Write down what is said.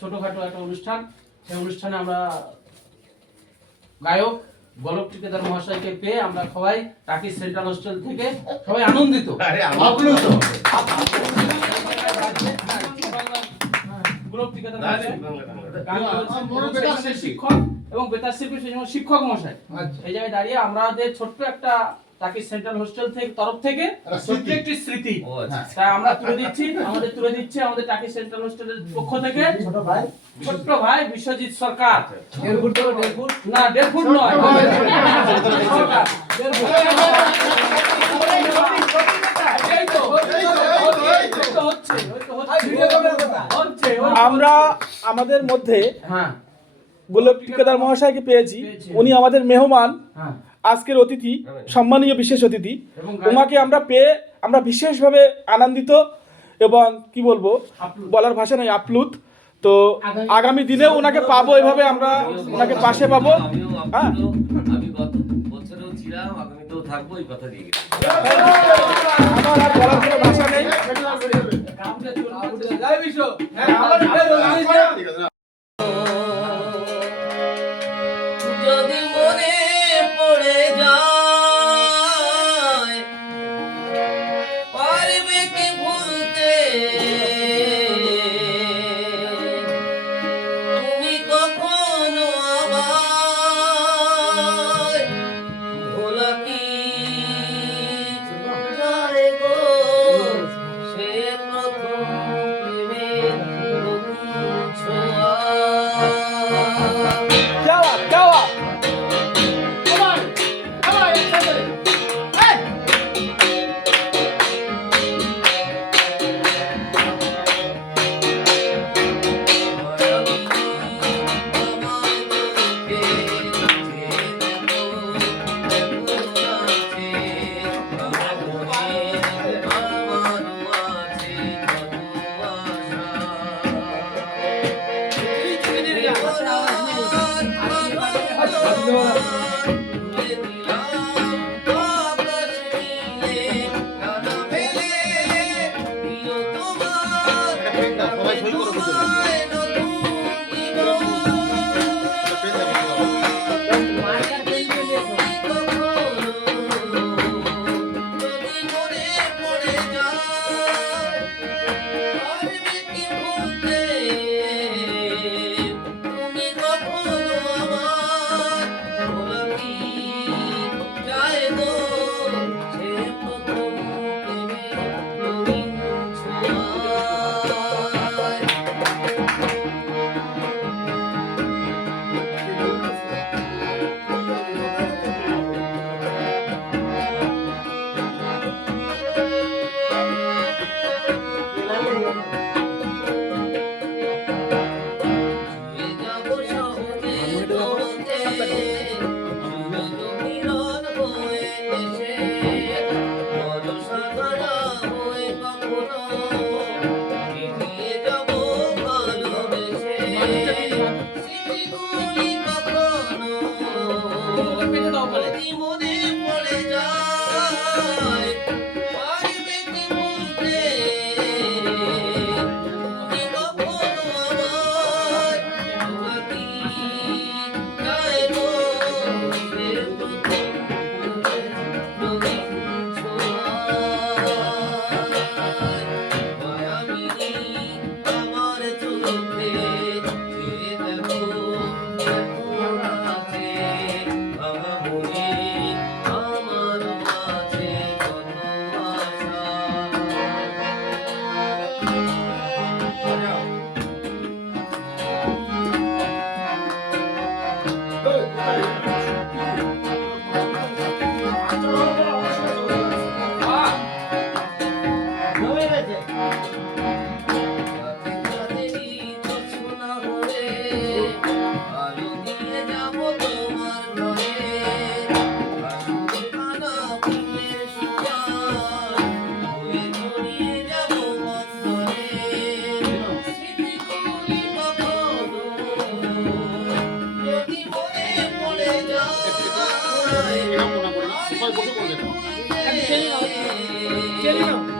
ছোটখাটো একটা অনুষ্ঠান। সেই অনুষ্ঠানে আমরা গায়ক গোলক টিকেদার মহাশয়কে পেয়ে আমরা সবাই টাকি সেন্ট্রাল হোস্টেল থেকে সবাই আনন্দিত। সেই। শিক্ষক এবং বেতার শিল্পী সেই সময় শিক্ষক মশাই আচ্ছা। এই জায়গায় দাঁড়িয়ে আমাদের ছোট্ট একটা টাকি সেন্ট্রাল হোস্টেল থেকে তরফ থেকে ছোট্ট স্মৃতি। একটি স্মৃতি। আচ্ছা তাই আমরা তুলে দিচ্ছি আমাদের তুলে দিচ্ছে আমাদের টাকি সেন্ট্রাল হোস্টেলের পক্ষ থেকে। ছোট ভাই। ছোট্ট ভাই বিশ্বজিৎ সরকার। ফুট না দেড় ফুট নয়। আমরা আমাদের মধ্যে হ্যাঁ। গোলক ঠিকাদার মহাশয়কে পেয়েছি। পেয়েছি। উনি আমাদের মেহমান। হ্যাঁ। আজকের অতিথি সম্মানীয় বিশেষ অতিথি। ওনাকে আমরা পেয়ে আমরা বিশেষভাবে আনন্দিত এবং কি বলব বলার ভাষা নেই আপ্লুত। তো আগামী- দিনেও ওনাকে পাবো এভাবে আমরা ওনাকে পাশে পাবো। হ্যাঁ। আমার আর বলার কোনো ভাষা নেই। morning. Música যায় এরকম কোনো করে না। সবাই বসে করবে না। ভুলতে